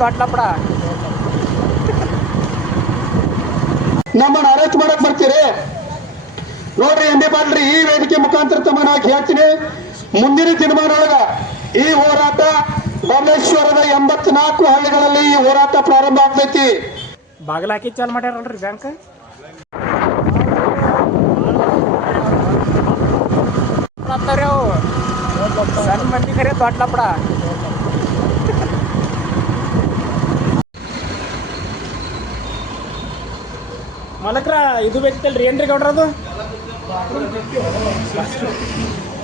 ತೊಟ್ಲಪ್ಪಡ ನಮ್ಮನ್ನು ಅರೆಸ್ಟ್ ಮಾಡಕ್ ಬರ್ತೀರಿ ನೋಡ್ರಿ. ಎಂ.ಬಿ. ಪಾಟೀಲ್ ಈ ವೇದಿಕೆ ಮುಖಾಂತರ ತಮ್ಮನ್ನ ಹೇಳ್ತೀನಿ, ಮುಂದಿನ ದಿನಮಾನೊಳಗ ಈ ಹೋರಾಟ ಬಬಲೇಶ್ವರದ 84 ಹಳ್ಳಿಗಳಲ್ಲಿ ಈ ಹೋರಾಟ ಪ್ರಾರಂಭ ಆಗ್ತೈತಿ. ಬಾಗಿಲು ಹಾಕಿ ಚಾಲು ಮಾಡ್ಯಾರಲ್ರಿ ಬ್ಯಾಂಕ್. ಸಣ್ಣ ಮಂದಿ ಖರೆ ತೊಟ್ಲಪ್ಪಡ ಮಲಕ್ರ ಇದು ಬೇಕಿತ್ತಲ್ರಿ. ಏನ್ರಿ ಗೌಡ್ರದು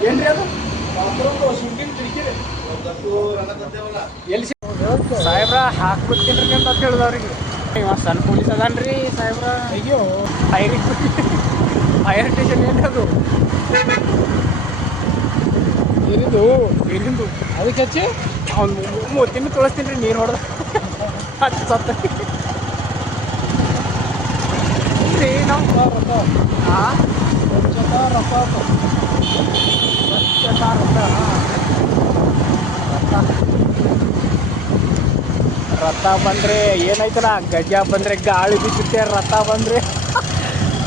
ಏನ್ರಿ ಅದು ಎಲ್ಲಿ ಸಾಹೇಬ್ರ ಹಾಕ್ಬಿಡ್ತೀನಿ ಅಂತ ಹೇಳಿದವ್ರಿಗೆ. ಇವ ಸಣ್ಣ ಪೊಲೀಸ್ ಅದಾನ್ರಿ ಸಾಹೇಬ್ರ. ಅಯ್ಯೋ ಫೈರ್ ಸ್ಟೇಷನ್ ಏನ್ರಿ ಅದು ನೀರಿಂದು ಅದಕ್ಕೆ ಹಚ್ಚಿ ಅವ್ನು ಮೂತಿನ ತೊಳಸ್ತೀನಿ ರೀ. ನೀರು ಹೊಡೆದು ಹಚ್ಚಿ ಸತ್ತ ರೀ ನಾವು ರಥ ಬಂದರೆ ಏನಾಯ್ತಲ್ಲ, ಗಜ ಬಂದರೆ ಗಾಳಿ ಬಿಚ್ಚುತ್ತೆ, ರಥ ಬಂದರೆ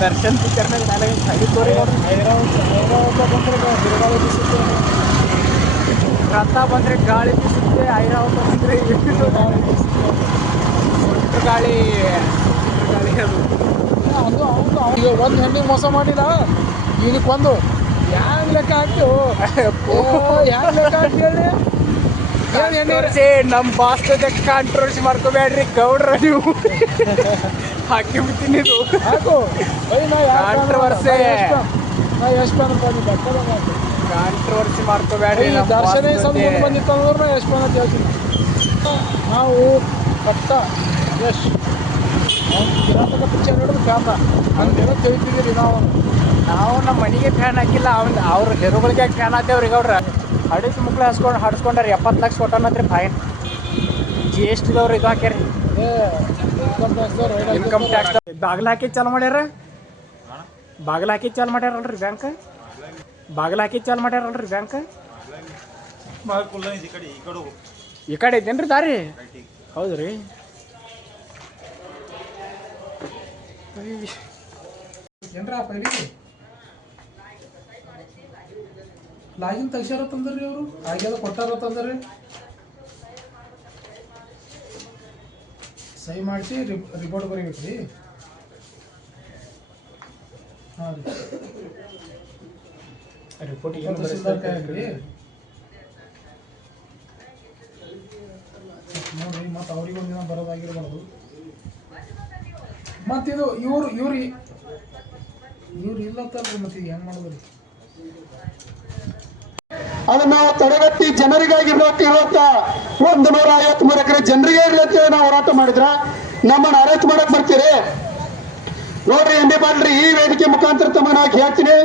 ದರ್ಶನ್ ಪಿಕ್ಚರ್ನಾಗ ನಾಳೆ ಹಳ್ಳಿ ತೋರಿ ರಥ ಬಂದರೆ ಗಾಳಿ ಬೀಸುತ್ತೆ, ಐರಾವತ ಬಂದರೆ ಗಾಳಿ ಗಾಳಿ ಅದು ಈಗ ಒಂದು ಹೆಣ್ಣಿಗೆ ಮೋಸ ಮಾಡಿಲ್ಲ, ಇದಕ್ಕೊಂದು ಹ್ಯಾಂಗ ಲೆಕ್ಕ ಹಾಕ್ತು ಹ್ಯಾಂಗ ಲೆಕ್ಕ ಹಾಕಿ ಹೇಳಿ. ನಮ್ಮ ಬಾಸ್ ಜೊತೆ ಕಾಂಟ್ರವರ್ಸಿ ಮಾಡ್ಕೋಬೇಡ್ರಿ ಗೌಡ್ರ, ನೀವು ಹಾಕಿ ಬಿಡ್ತೀನಿ ಇದು ಹಾಕು ಕಾಂಟ್ರವರ್ಸಿ. ಕಾಂಟ್ರವರ್ಸಿ ಮಾಡ್ಕೋಬೇಡ್ರಿ. ದರ್ಶನ ಸಂಬಂಧ ಬಂದಿತ್ತು ಅಂದ್ರೆ ನಾ ಯಶ್ ಅಂತ ಹೇಳ್ತೀನಿ. ನಾವು ಕಟ್ಟ ಯಶ್ ಕಿರಾತಕ ಪಿಕ್ಚರ್ ನೋಡಿದ್ರೆ ಫ್ಯಾನ್ ಹಂಗೆಲ್ಲ ತಿಳಿತಿದ್ದೀರಿ. ನಾವು ನಮ್ಮ ಮನೆಗೆ ಫ್ಯಾನ್ ಹಾಕಿಲ್ಲ, ಅವ್ರ ಹೆರುಗಳಿಗೆ ಫ್ಯಾನ್ ಹಾಕ್ತೇವ್ರಿ ಗೌಡ್ರ. ಹಡಿಸಿ ಮುಕ್ಳು ಹಾಡ್ಸ್ಕೊಂಡ್ರಿ 70 ಲಕ್ಷ ಕೊಟ್ಟನಂತ್ರಿ ಫೈನ್. GST ದವ್ರು ಇದು ಹಾಕ್ಯಾರಿ, ಇನ್ಕಮ್ ಟ್ಯಾಕ್ಸ್. ಬಾಗಿಲು ಹಾಕಿ ಚಾಲು ಮಾಡ್ಯಾರ, ಬಾಗಿಲು ಹಾಕಿ ಚಾಲು ಮಾಡ್ಯಾರಲ್ರಿ ಬ್ಯಾಂಕ್. ಬಾಗಿಲು ಹಾಕಿ ಚಾಲು ಮಾಡ್ಯಾರಲ್ರಿ ಬ್ಯಾಂಕ್. ಈ ಕಡೆ ಐತೇನ್ರಿ ದಾರಿ? ಹೌದು ರೀ. ಏನ್ರ ಪೈಲಿ ಲಾಗಿನ್ ತೆಗ್ಸ್ಯಾರ ತಂದ್ರಿ ಅವರು, ಆಗ್ಯದ ಕೊಟ್ಟಾರ ತಂದ್ರಿ. ಸಹಿ ಮಾಡಿಸಿ ರಿಪೋರ್ಟ್ ಬರೀಬೇಕ್ರಿ. ಹಾಂ ರೀ, ರಿಪೋರ್ಟ್ ಏನು ಬರೀ ನೋಡ್ರಿ. ಮತ್ತು ಅವ್ರಿಗೆ ಒಂದಿನ ಬರೋದಾಗಿರ್ಬಾರ್ದು. ಮತ್ತಿದು ಇವ್ರು ಇಲ್ಲತ್ತಲ್ರಿ, ಮತ್ತೆ ಇದು ಹೆಂಗೆ ಮಾಡಿದ್ರಿ? ಅದನ್ನ ತಡೆಗಟ್ಟಿ ಜನರಿಗಾಗಿ ಇರುವಂತ 153 ಎಕರೆ ಜನರಿಗೆ ಇರ್ಲಂತ ನಾವು ಹೋರಾಟ ಮಾಡಿದ್ರ ನಮ್ಮನ್ನು ಅರೆಸ್ಟ್ ಮಾಡಕ್ ಬರ್ತೀರಿ ನೋಡ್ರಿ. ಎಂ.ಬಿ. ಪಾಟೀಲ್ ಈ ವೇದಿಕೆ ಮುಖಾಂತರ ತಮ್ಮನ್ನ ಹೇಳ್ತೀನಿ,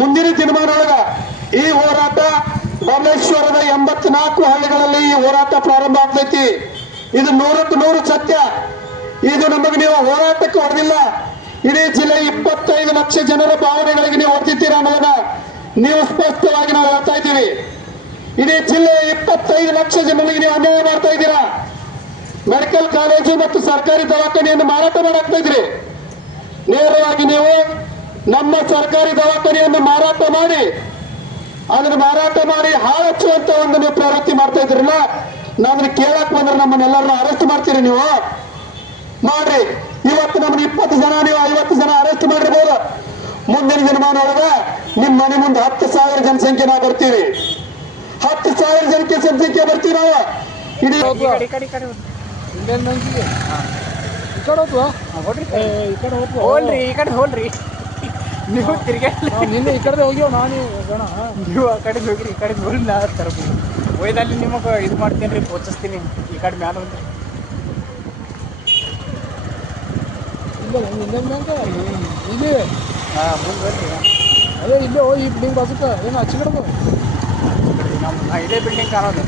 ಮುಂದಿನ ದಿನಮಾನೊಳಗ ಈ ಹೋರಾಟ ಬಬಲೇಶ್ವರದ 84 ಹಳ್ಳಿಗಳಲ್ಲಿ ಈ ಹೋರಾಟ ಪ್ರಾರಂಭ ಆಗ್ತೈತಿ. ಇದು 100ಕ್ಕೆ 100 ಸತ್ಯ. ಇದು ನಮಗೆ ನೀವು ಹೋರಾಟಕ್ಕೆ ಹೊಡೆದಿಲ್ಲ, ಇಡೀ ಜಿಲ್ಲೆ 25 ಲಕ್ಷ ಜನರ ಭಾವನೆಗಳಿಗೆ ನೀವು ಹೊಡೆದಿದ್ದೀರಾ ಅನ್ನೋದನ್ನ ನೀವು ಸ್ಪಷ್ಟವಾಗಿ ನಾವು ಹೇಳ್ತಾ ಇದ್ದೀವಿ. ಇಡೀ ಜಿಲ್ಲೆ 25 ಲಕ್ಷ ಜನರಿಗೆ ನೀವು ಅನ್ಯಾಯ ಮಾಡ್ತಾ ಇದ್ದೀರಾ. ಮೆಡಿಕಲ್ ಕಾಲೇಜು ಮತ್ತು ಸರ್ಕಾರಿ ದವಾಖಾನೆಯನ್ನು ಮಾರಾಟ ಮಾಡಾಕ್ತಾ ಇದ್ರಿ. ನೇರವಾಗಿ ನೀವು ನಮ್ಮ ಸರ್ಕಾರಿ ದವಾಖಾನೆಯನ್ನು ಮಾರಾಟ ಮಾಡಿ ಅದನ್ನು ಮಾರಾಟ ಮಾಡಿ ಹಾಳಚ್ಚುವಂತ ಒಂದು ನೀವು ಪ್ರವೃತ್ತಿ ಮಾಡ್ತಾ ಇದ್ರಲ್ಲ, ನಾವನ್ನ ಕೇಳಕ್ ಬಂದ್ರೆ ನಮ್ಮನ್ನೆಲ್ಲರನ್ನ ಅರೆಸ್ಟ್ ಮಾಡ್ತೀರಿ ನೀವು. ಮಾಡ್ರಿ, ಇವತ್ತು ನಮ್ಮನ್ನ 20 ಜನ, ನೀವು 50 ಜನ ಅರೆಸ್ಟ್ ಮಾಡಿರ್ಬೋದು. ಮುಂದಿನ ದಿನಮಾನೊಳಗ ನಿಮ್ಮ ಮನೆ ಮುಂದೆ 10,000 ಜನಸಂಖ್ಯೆ ನಾವು ಬರ್ತೀವಿ. 10,000 ಜನಸಂಖ್ಯೆ ಬರ್ತೀವಿ ನಾವು. ಇಡೀ ಹೋಲ್ರಿ ನೀವು ತಿರ್ಗಾಡಿ ನಿನ್ನೆ ಈ ಕಡೆ ಹೋಗ್ಯವ, ನಾನು ಗಣ ನೀವು ಆ ಕಡೆ ಹೋಗಿರಿ, ಈ ಕಡೆ ನೋಡಿ ನಾ ತರಬಹುದು. ಒಯ್ದಲ್ಲಿ ನಿಮಗೆ ಇದು ಮಾಡ್ತೀನಿ ರೀ, ಪೋಚಿಸ್ತೀನಿ. ಈ ಕಡೆ ಮ್ಯಾಲ ಬಂದ್ರಿ ಇಲ್ಲಿ ಮುಂದೆ ಅದೇ ಇಲ್ಲೇ ಈ ಬಿಲ್ಡಿಂಗ್ ಬಾಜುಕ ಏನು ಹಚ್ಚಿ ಕಡೆ ನಮ್ಮ ಇದೇ ಬಿಲ್ಡಿಂಗ್ ಕಾಣೋದು.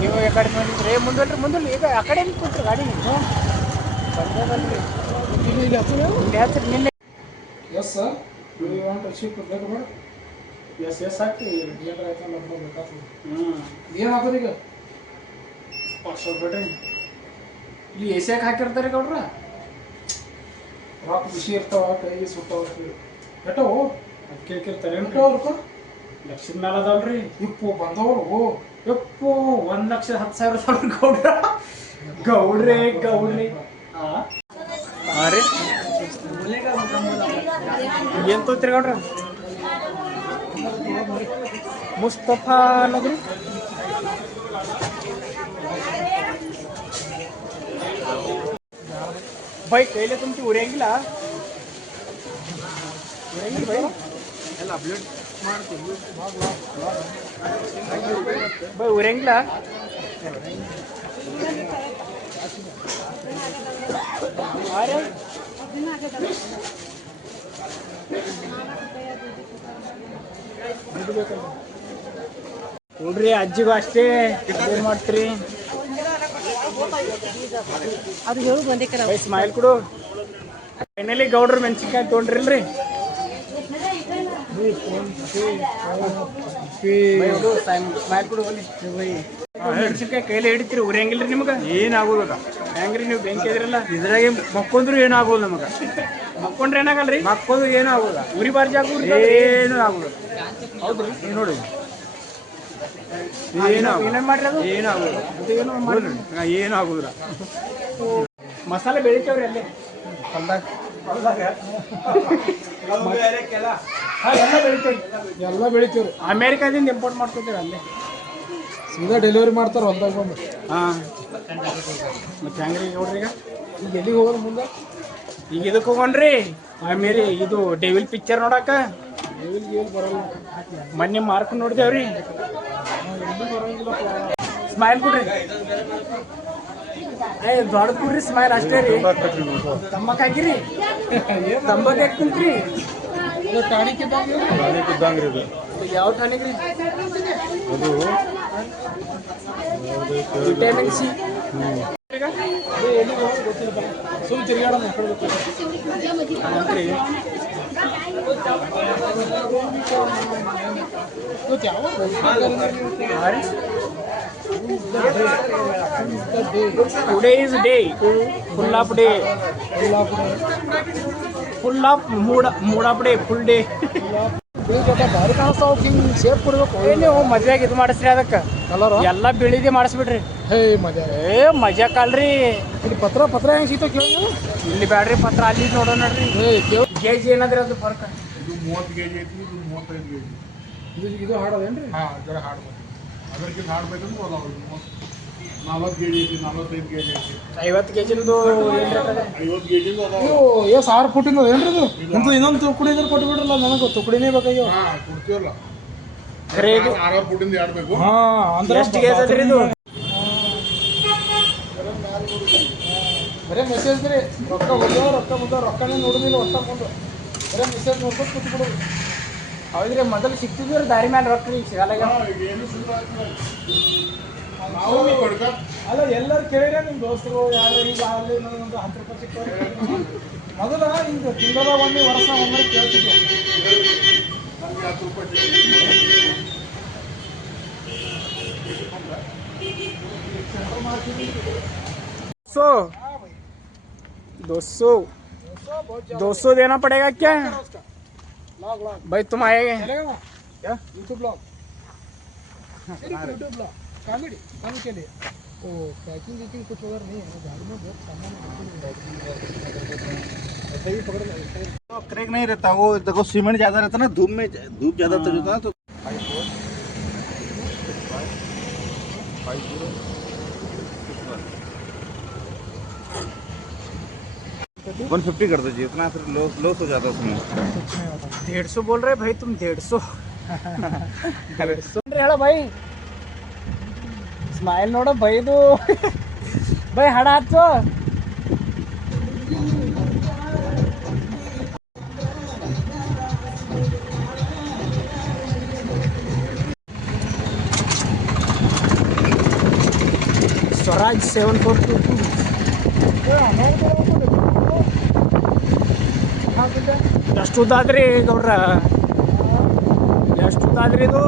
ನೀವು ಈ ಕಡೆ ನೋಡಿದ್ರಿ ಮುಂದೆ ಈಗ ಆ ಕಡೆ ಕೂತ್ರಿ ಗಾಡಿ ಬಂದಲ್ರಿ. ಇಲ್ಲಿ ಹಚ್ಚಿರಿ ನಿನ್ನೆ. Yes sir, you want achieve ಬೇಕು. ಎಸ್ ಹಾಕಿ ಏನಾಗ್ತದೆ ಈಗ? ಬಿಡ್ರಿ ಇಲ್ಲಿ ಎ ಸಿ ಯಾಕೆ ಹಾಕಿರ್ತಾರೆ ಗೌಡ್ರ ರಾಕ್ ಬಿಸಿ ಇರ್ತಾವ ಕೈಗೆ ಸುಟ್ಟವ ಎಟ್ಟವು ಕೇಳ್ಕಿರ್ತಾರೆ ಅವ್ರಕ್ಕ ಲಕ್ಷದ ಮೇಲೆ ಅದಾವಲ್ರಿ ಇಪ್ಪು ಬಂದವರು ಯಪ್ಪು 1,10,000 ಗೌಡ್ರ ಗೌಡ್ರಿ ಹಾಂ ರೀ ಏನು ತೋತ್ರಿ ಗೌಡ್ರ ಮುಸ್ತಫಾ ಅನ್ನೋದ್ರಿ ಬೈ ಕೈಲೇ ತುಂಬಿ ಉರಿಯಂಗಿಲ್ಲ ಬೈ ಎಲ್ಲ ಅಪ್ಲೋಡ್ ಮಾಡ್ತೀವಿ ಬೈ ಉರಿಯಂಗಿಲ್ಲ ನೋಡ್ರಿ ಅಜ್ಜಿಗೂ ಅಷ್ಟೇ ಏನು ಮಾಡ್ತೀರಿ ಅದು ಹೇಳು ಬಂದೆ ಬೈ ಸ್ಮೈಲ್ ಕೊಡು ಫೈನಲಿ ಗೌಡ್ರು ಮೆಣಸಿನ್ಕಾಯಿ ತೊಗೊಂಡ್ರಿಲ್ರಿ ಸ್ಮೈಲ್ ಕೊಡು ಮೆಣಸಿನ್ಕಾಯಿ ಕೈಲಿ ಹಿಡಿತೀರಿ ಉರಿಯಂಗಿಲ್ರಿ ನಿಮ್ಗೆ ಏನಾಗೋದಿಲ್ಲ ಹೆಂಗ್ರಿ ನೀವು ಬೆಂಕಿ ಇದ್ರಲ್ಲ ಇದ್ರಾಗೆ ಮಕ್ಕೊಂಡ್ರು ಏನಾಗೋಲ್ಲ ನಮಗೆ ಮಕ್ಕೊಂಡ್ರೆ ಏನಾಗಲ್ರಿ ಮಕ್ಕೊಂಡ್ರು ಏನೂ ಆಗೋಲ್ಲ ಉರಿ ಬಾರ್ ಜಾಗ ಏನು ಆಗೋಲ್ಲ ಹೌದ್ರಿ ನೋಡಿ ಏನೇನ್ ಮಾಡ್ರಿ ಅದು ಏನಾಗೋಲ್ಲ ಅದು ಏನು ಮಾಡ್ರಿ ಏನು ಆಗೋದಿಲ್ಲ ಮಸಾಲೆ ಬೆಳಿತೇವ್ರಿ ಅಲ್ಲಿ ಹೊಲ್ದಾಗ ಎಲ್ಲ ಬೆಳಿತೀವ್ರಿ ಅಮೇರಿಕಾದಿಂದ ಇಂಪೋರ್ಟ್ ಮಾಡ್ಕೊತೀವಿ ಅಲ್ಲೇ ಸೀದಾ ಡೆಲಿವರಿ ಮಾಡ್ತಾರೆ ಹೊಲ್ದಾಗ ಬಂದು ಹಾಂ ಮತ್ತೆ ಹೆಂಗ್ರಿ ನೋಡ್ರಿ ಈಗ ಎಲ್ಲಿಗೆ ಹೋಗೋದು ಮುಂದೆ ಈಗ ಇದಕ್ಕೆ ಹೋಗೋಣ್ರಿ ಆಮೇಲೆ ಇದು ಡೆವಿಲ್ ಪಿಕ್ಚರ್ ನೋಡಾಕ ಡೆವಿಲ್ಗೆ ಏನು ಬರಲ್ಲ ಮೊನ್ನೆ ಮಾರ್ಕ್ ನೋಡಿದೇವ್ರಿ ಸ್ಮೈಲ್ ಕೊಡ್ರಿ ದೊಡ್ಡ ಕೊಡ್ರಿ ಸ್ಮೈಲ್ ಅಷ್ಟೇ ರೀ ತಮ್ಮಕ್ ಹಾಕಿರಿ ತಂಬಾಕ್ ಯಾಕೆ ಕುಂತ್ರಿ ಟಾನಿಕ್ ಯಾವ ಟಾನಿಕ್ ರೀ ಅದು ವಿಟಮಿನ್ ಸಿ ಸುಮ್ ತಿರ್ಗಾಡೋಣ today is day full of day full of mood of day full day ಭಾರಿ ಕಾಣಿಸ್ತಾವ ಹಿಂಗ್ ಶೇಪ್ ಕೊಡ್ಬೇಕು ನೀವು ಮದ್ವೆಗೆ ಇದು ಮಾಡಿಸ್ರಿ ಅದಕ್ಕೆ ಎಲ್ಲ ಬಿಳಿದೆ ಮಾಡಿಸ್ಬಿಡ್ರಿ ಹೇ ಮಜಾ ಕಾಲ್ರಿ ಇಲ್ಲಿ ಪತ್ರ ಹೆಂಗ್ ಸಿಗ್ತಾವ ಕೇಳಿ ಇಲ್ಲಿ ಬ್ಯಾಡ್ರಿ ಪತ್ರ ಅಲ್ಲಿ ನೋಡೋಣ ನೋಡ್ರಿ ಗೇಜ್ ಏನಾದ್ರಿ ಅದು ಫರ್ಕ ಇದು 30 kg ಐತಿ ಇದು 35 kg ಇದು ಹಾಡೋದೇನ್ರಿ ಹಾಂ ಜರ ಹಾಡ್ಬೇಕು ಅದಕ್ಕಿಂತ ಹಾಡ್ಬೇಕಂದ್ರೆ ಅದಾವ 40 kg ಐತಿ 45 kg ಐತಿ 50 kg 50 kg ಅದಾವ ಇವು 6 ಫುಟಿಂದ ಏನ್ರಿ ಇದು ಅಂತ ಇನ್ನೊಂದು ತುಕಡಿ ಇದ್ರೆ ಕೊಟ್ಬಿಡ್ರಲ್ಲ ನನಗೆ ತುಕಡಿನೇ ಬೇಕಾಗ್ಯವ ಹಾಂ ಕೊಡ್ತೀವಲ್ಲ ಖರೆ ಇದು 6 ಫುಟಿಂದ ಆಡ್ಬೇಕು ಹಾಂ ಅಂದ್ರೆ ಎಷ್ಟು ಗೇಜ್ ಅದ್ರಿ ಇದು ಬರೇ ಮೆಸೇಜ್ ರೀ ರೊಕ್ಕ ಬಂದ ರೊಕ್ಕನೇ ನೋಡುದಿಲ್ಲ ಒಟ್ಟ ಮುಂದೆ ಬರೇ ಮೆಸೇಜ್ ನೋಡ್ಕೊಂಡು ಕೂತ್ಬಿಡೋದು ಹೌದ್ರಿ ಮೊದಲು ಸಿಗ್ತಿದ್ವಿ ದಾರಿ ಮೇಲೆ ರೊಕ್ಕ ಈಗ ಸಿಗಲ್ಲ ಏನು ಸುತ್ತ ನಾವು ಬಡ್ಕ ಅಲ್ಲ ಎಲ್ಲರೂ ಕೇಳಿದ್ರೆ ನಿಮ್ಮ ದೋಸ್ತರು ಯಾರು ಈಗ ಅಲ್ಲಿ ಒಂದು 10 ರೂಪಾಯಿ ಸಿಕ್ತವ್ರು ಮೊದಲ ಹಿಂಗೆ ತಿಂಗಳ ಒಮ್ಮೆ ವರ್ಷ ಒಮ್ಮೆ ಕೇಳ್ತಿದ್ವಿ ನಮ್ಗೆ 10 ರೂಪಾಯಿ दो सौ देना पड़ेगा क्या भाई तुम आएंगे YouTube blog YouTube blog comedy के लिए तो पैकिंग वैकिंग कुछ अगर नहीं है गाड़ी में बहुत सामान ऐसे ही पकड़ तो क्रैक नहीं रहता वो देखो सीमेंट ज़्यादा रहता ना धूप ज़्यादा चलता ना तो 150 कर दीजिए इतना फिर लॉस हो जाता है उसमें 150 बोल रहे भाई तुम 150 सुन रहे हेलो भाई स्माइल नोड़ो भाई दो भाई हड़ा तो स्वराज 7422 ಎಷ್ಟು ಉದ್ದಾದ್ರಿ ಗೌಡ್ರ ಎಷ್ಟು ಉದ್ದಾದ್ರಿ ಇದು